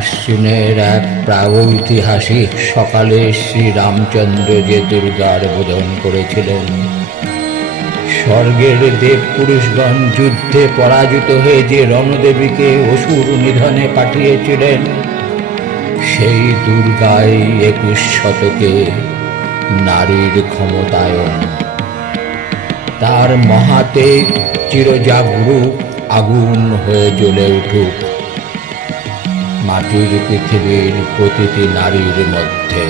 আশ্বিনের এক প্রাগৈতিহাসিক সকালে শ্রী রামচন্দ্র যে দুর্গার বোধন করেছিলেন, স্বর্গের দেব পুরুষগণ যুদ্ধে পরাজিত হয়ে যে রণদেবীকে অসুর নিধনে পাঠিয়েছিলেন, সেই দুর্গাই একুশ শতকে নারীর ক্ষমতায়ন। তার মহাতে চিরজাগরুক আগুন হয়ে জ্বলে উঠুক। মাটির পৃথিবীর প্রতিটি নারীর মধ্যে।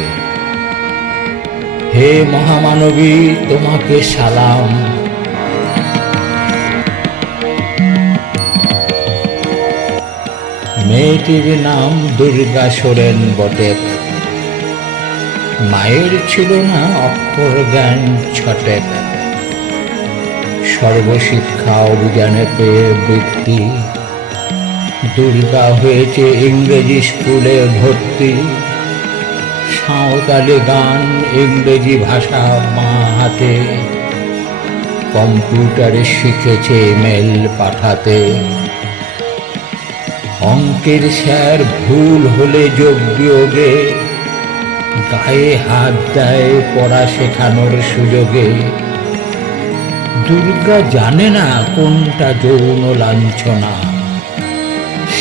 হে মহামানবী, তোমাকে সালাম। মেয়েটির নাম দুর্গা সোরেন বটে মায়ের ছিল না অক্ষর জ্ঞান ছটেক। সর্বশিক্ষা অভিযানে পেয়ে বৃত্তি দুর্গা হয়েছে ইংরেজি স্কুলে ভর্তি। সাঁওতালি গান ইংরেজি ভাষা মা হাতে। কম্পিউটারে শিখেছে মেল পাঠাতে। অঙ্কের স্যার ভুল হলে যোগ বিয়োগে। গায়ে হাত দেয় পড়া শেখানোর সুযোগে। দুর্গা জানে না কোনটা যৌন লাঞ্ছনা।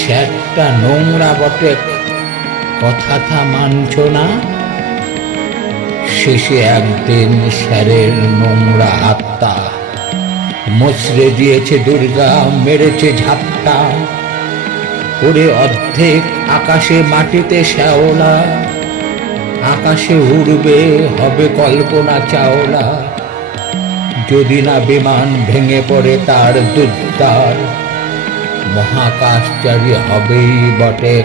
স্যারটা নোংরা বটে। কথাটা মানছ না? শেষে একদিন স্যারের নোংরা আত্মা মসরে দিয়েছে দুর্গা, মেরেছে ঝাপটা। ওরে অর্ধেক আকাশে মাটিতে শ্যাওলা, আকাশে উড়বে, হবে কল্পনা চাওলা। যদি না বিমান ভেঙে পড়ে তার দুদ্দার মহাকাশচারী হবেই বটে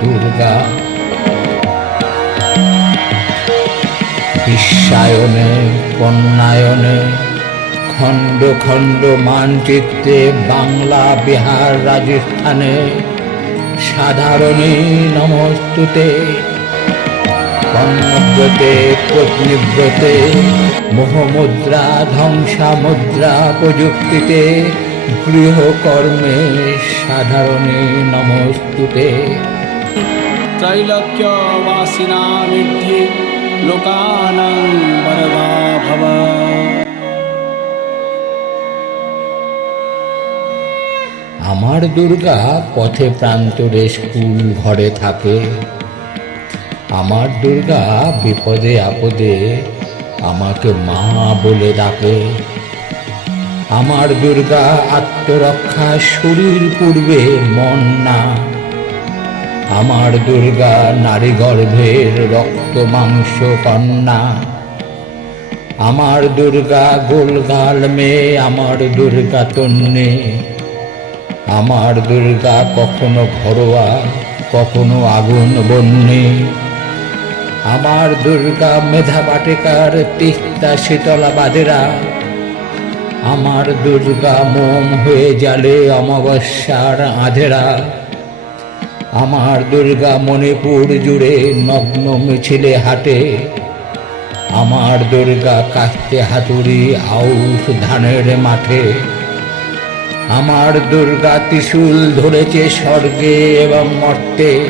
দুর্গা। বিশ্বায়নে কন্যায়নে খণ্ড খণ্ড মানচিত্রে বাংলা, বিহার, রাজস্থানে, সাধারণে নমস্তুতে কর্ণব্রতে পত্নীব্রতে মোহমুদ্রা ধ্বংসা মুদ্রা প্রযুক্তিতে গৃহকর্মে সাধারণে নমস্তুতে। ত্রৈলক্যবাসিনামিধ্যে লোকানাং বৃদ্ধি ভব। আমার দুর্গা পথে প্রান্তরে স্কুল ঘরে থাকে। আমার দুর্গা বিপদে আপদে আমাকে মা বলে ডাকে। আমার দুর্গা আত্মরক্ষা শরীর পূর্বে মন না। আমার দুর্গা নারী গর্ভের রক্ত মাংস কন্যা। আমার দুর্গা গোলগাল মেয়ে, আমার দুর্গা তন্নে। আমার দুর্গা কখনো ঘরোয়া, কখনো আগুন বন্যে। আমার দুর্গা মেধা বাটিকার তিস্তা শীতলা বাদেরা আমার দুর্গা মোম হয়ে জালে অমাবস্যার আধেরা। আমার দুর্গা মণিপুর জুড়ে নগ্ন মিছিলে হাটে। আমার দুর্গা কাস্তে হাতুড়ি আউশ ধানের মাঠে। আমার দুর্গা ত্রিশূল ধরেছে স্বর্গে এবং মর্তে।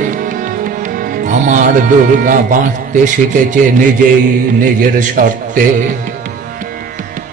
আমার দুর্গা বাঁচতে শিখেছে নিজেই নিজের শর্তে।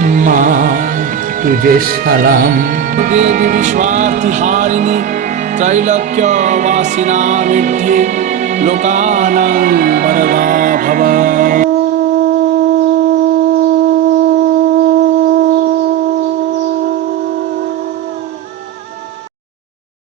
মা तुझे सलाम देवी विश्वार्थिहारिणि त्रैलोक्यवासिनामिड्ये लोकानां वरदा भव